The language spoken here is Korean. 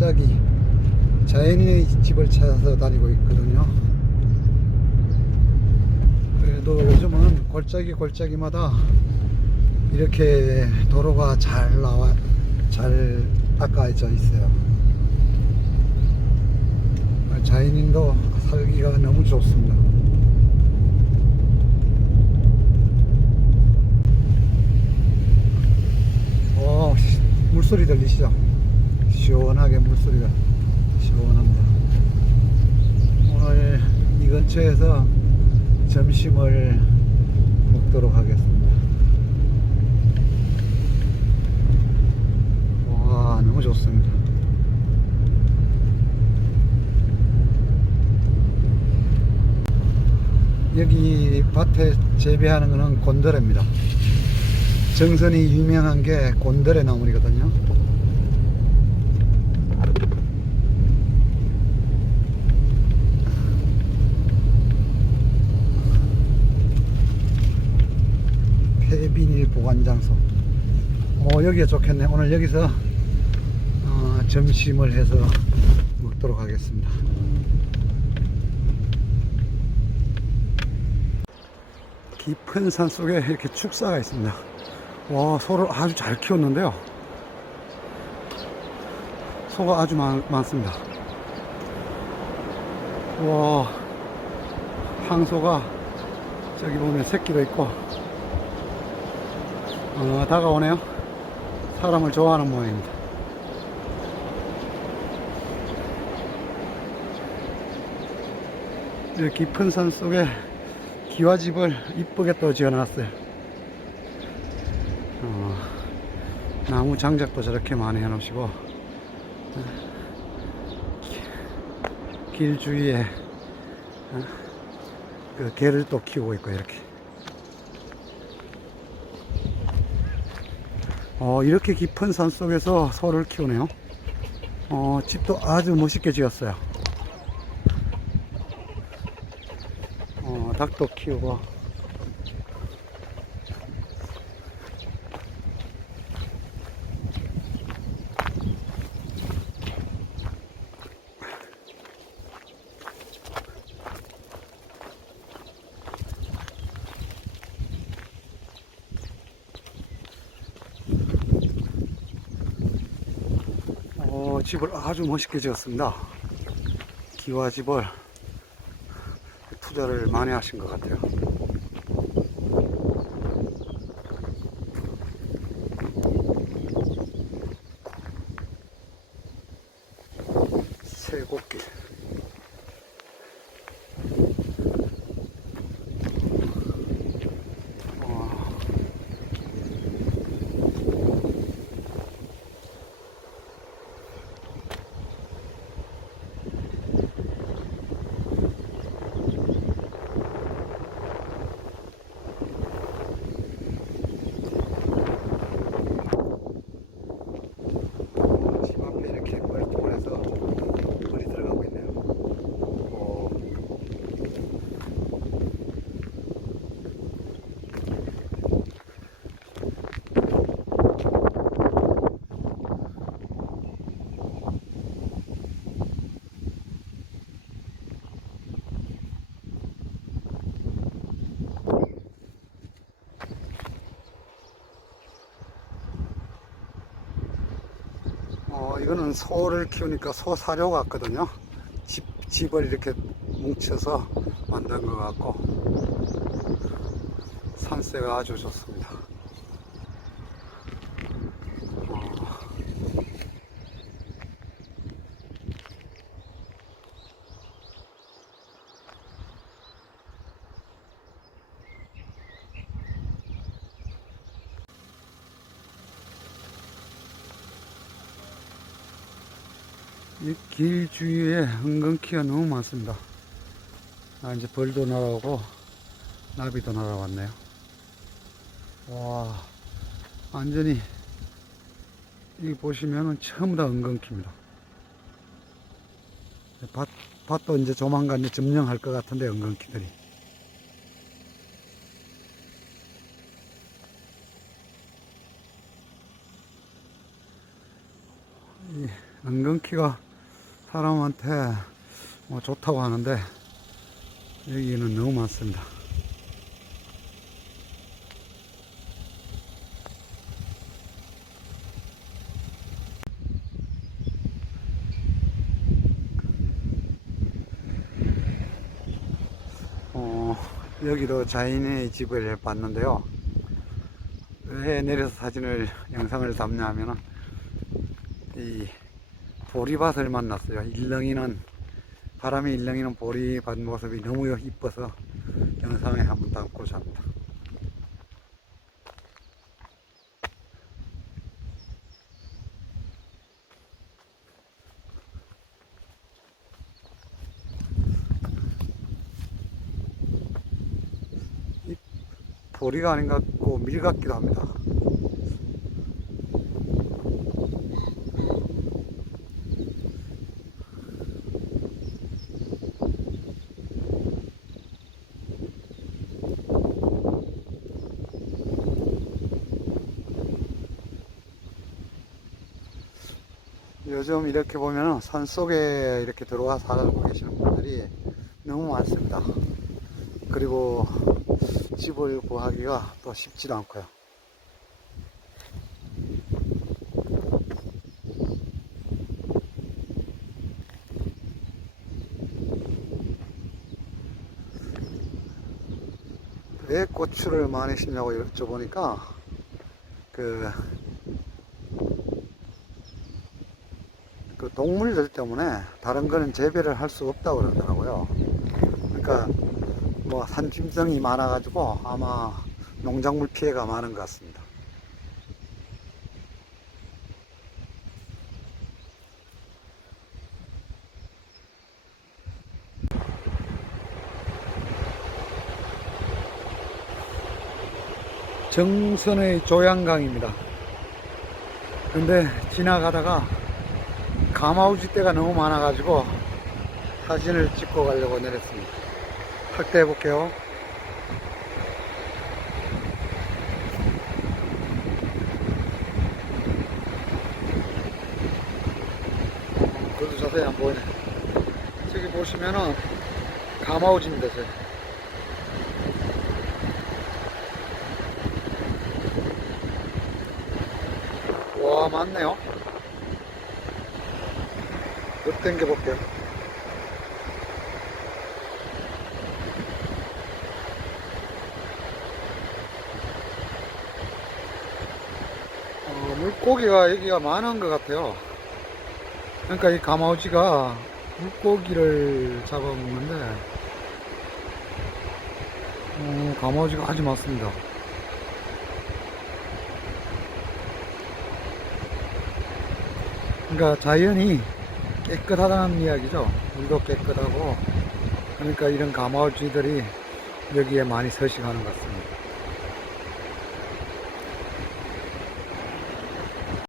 골짜기 자연인의 집을 찾아서 다니고 있거든요. 그래도 요즘은 골짜기 골짜기마다 이렇게 도로가 잘 나와 잘 닦아져 있어요. 자연인도 살기가 너무 좋습니다. 오, 시- 물소리 들리시죠? 시원하게 물소리가 시원합니다. 오늘 이 근처에서 점심을 먹도록 하겠습니다. 와, 너무 좋습니다. 여기 밭에 재배하는 거는 곤드레입니다. 정선이 유명한 게 곤드레 나물이거든요. 보관 장소. 어, 여기가 좋겠네. 오늘 여기서 어, 점심을 해서 먹도록 하겠습니다. 깊은 산 속에 이렇게 축사가 있습니다. 와, 소를 아주 잘 키웠는데요. 소가 아주 많, 많습니다. 와, 항소가 저기 보면 새끼도 있고, 어, 다가오네요. 사람을 좋아하는 모양입니다. 이 깊은 산 속에 기와집을 이쁘게 또 지어놨어요. 어, 나무 장작도 저렇게 많이 해놓으시고 어, 기- 길 주위에 어, 그 개를 또 키우고 있고 이렇게. 어, 이렇게 깊은 산 속에서 소를 키우네요. 어, 집도 아주 멋있게 지었어요. 어, 닭도 키우고. 어, 집을 아주 멋있게 지었습니다. 기와집을 투자를 많이 하신 것 같아요. 쇠곡길. 와. 집 앞에 이렇게 멀통을 해서 물이 들어가고 있네요. 오. 어, 이거는 소를 키우니까 소 사료 같거든요. 집, 집을 이렇게 뭉쳐서 만든 것 같고, 산세가 아주 좋습니다. 이 길 주위에 은근키가 너무 많습니다. 아, 이제 벌도 날아오고, 나비도 날아왔네요. 와, 완전히, 여기 보시면은 전부 다 은근키입니다. 밭, 밭도 이제 조만간 이제 점령할 것 같은데, 은근키들이. 이 은근 키가 사람한테 뭐 좋다고 하는데 여기는 너무 많습니다. 어, 여기도 자인의 집을 봤는데요. 왜 내려서 사진을, 영상을 담냐 하면은, 이 보리밭을 만났어요. 일렁이는, 바람이 일렁이는 보리밭 모습이 너무 이뻐서 영상에 한번 담고자 합니다. 보리가 아닌 것 같고 밀 같기도 합니다. 요즘 이렇게 보면 산 속에 이렇게 들어와 살고 계시는 분들이 너무 많습니다. 그리고 집을 구하기가 또 쉽지도 않고요. 왜 고추를 많이 심냐고 여쭤보니까 그, 동물들 때문에 다른 거는 재배를 할 수 없다고 그러더라고요. 그러니까 뭐 산짐승이 많아가지고 아마 농작물 피해가 많은 것 같습니다. 정선의 조양강입니다. 근데 지나가다가 가마우지 떼가 너무 많아가지고 사진을 찍고 가려고 내렸습니다. 확대해 볼게요. 그래도 자세히 안 보이네. 저기 보시면은 가마우지입니다. 와 많네요. 몇 당겨 볼게요. 어, 물고기가 여기가 많은 것 같아요. 그러니까 이 가마우지가 물고기를 잡아먹는데, 어, 가마우지가 아주 많습니다. 그러니까 자연이 깨끗하다는 이야기죠. 물도 깨끗하고, 그러니까 이런 가마우지들이 여기에 많이 서식하는 것 같습니다.